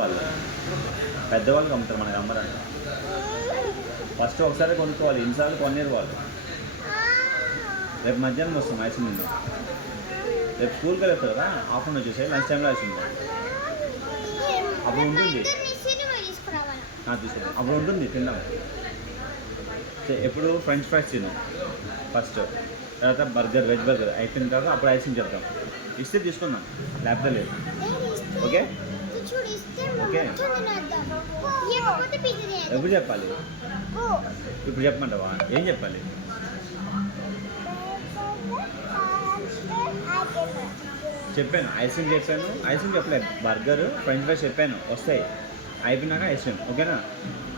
వాళ్ళు పెద్దవాళ్ళకి అమ్ముతారు, మనకి అమ్మరంట. ఫస్ట్ ఒకసారి కొనుక్కోవాలి, ఇన్నిసార్లు కొనేరు వాళ్ళు. రేపు మధ్యాహ్నం వస్తాం ఐస్ క్రీమ్. రేపు స్కూల్కి వెళ్తారు కదా, ఆఫ్టర్నూన్ వచ్చేసి లంచ్ టైంలో ఐస్ క్రీమ్ అప్పుడు ఉంటుంది. తీసుకుంటాం, అప్పుడు ఉంటుంది తిన్నాం. ఎప్పుడు ఫ్రెంచ్ ఫ్రైస్ తిన్నాం ఫస్ట్, తర్వాత బర్గర్, వెజ్ బర్గర్ అయిపోయిన తర్వాత అప్పుడు ఐస్ క్రీమ్ చెప్తాం. ఇస్తే తీసుకుందాం, లేకపోతే లేదు. Okay okay. ఎప్పుడు చెప్పాలి? ఇప్పుడు చెప్పమంటావా? ఏం చెప్పాలి? చెప్పాను ఐస్ క్రీమ్ చెప్పాను, ఐస్ క్రీమ్ చెప్పలేదు, బర్గర్ ఫ్రెంచ్ ఫ్రైస్ చెప్పాను వస్తాయి, అయిపోయినాక ఐస్ క్రీమ్. ఓకేనా?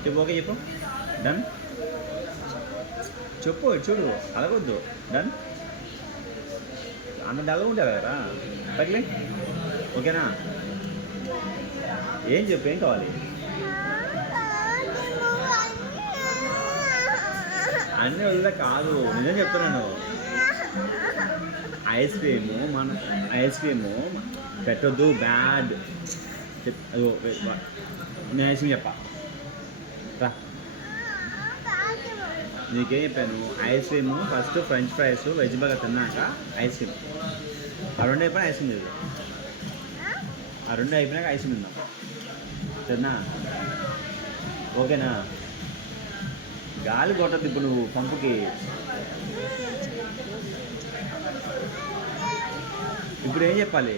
చెప్పు. ఓకే చెప్పు. డన్. చెప్పు, చూడు అలగొద్దు. డన్. అంత డల్గా ఉంటారు కదా తగిలి. ఓకేనా? ఏం చెప్పు, ఏం కావాలి? అన్నీ వదిలే కాదు, నిజం చెప్తున్నాను. ఐస్ క్రీము పెట్టొద్దు, బ్యాడ్. నేను ఐస్ క్రీమ్ చెప్పా రా. నీకేం చెప్పాను? Ice cream first French fries veg burger తిన్నాక ఐస్ క్రీమ్. ఆ రెండు అయిపోయినా ఐస్ క్రీమ్ లేదు. ఆ రెండు అయిపోయినాక ఐస్ క్రీమ్ తిందాం, తిన్నా? ఓకేనా? గాలి కొట్టద్దు ఇప్పుడు నువ్వు పంపుకి. ఇప్పుడు ఏం చెప్పాలి?